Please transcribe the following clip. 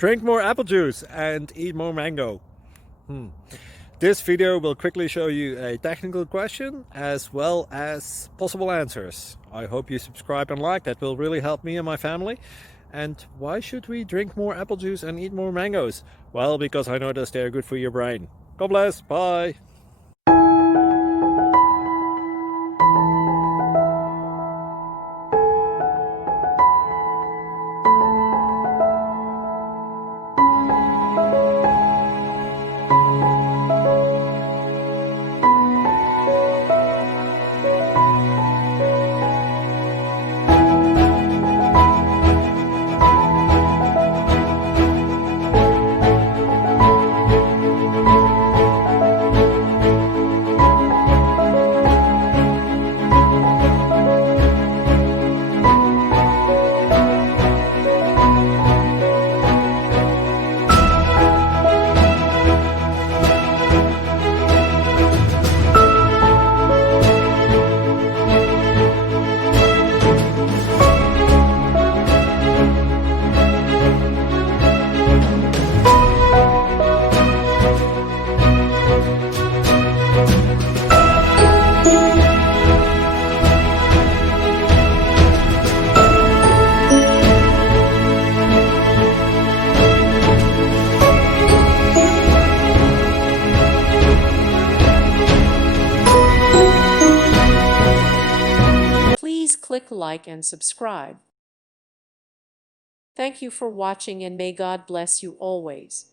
Drink more apple juice and eat more mango. This video will quickly show you a technical question as well as possible answers. I hope you subscribe and like, that will really help me and my family. And why should we drink more apple juice and eat more mangoes? Well, because I noticed they're good for your brain. God bless, bye! Please click like and subscribe. Thank you for watching and may God bless you always.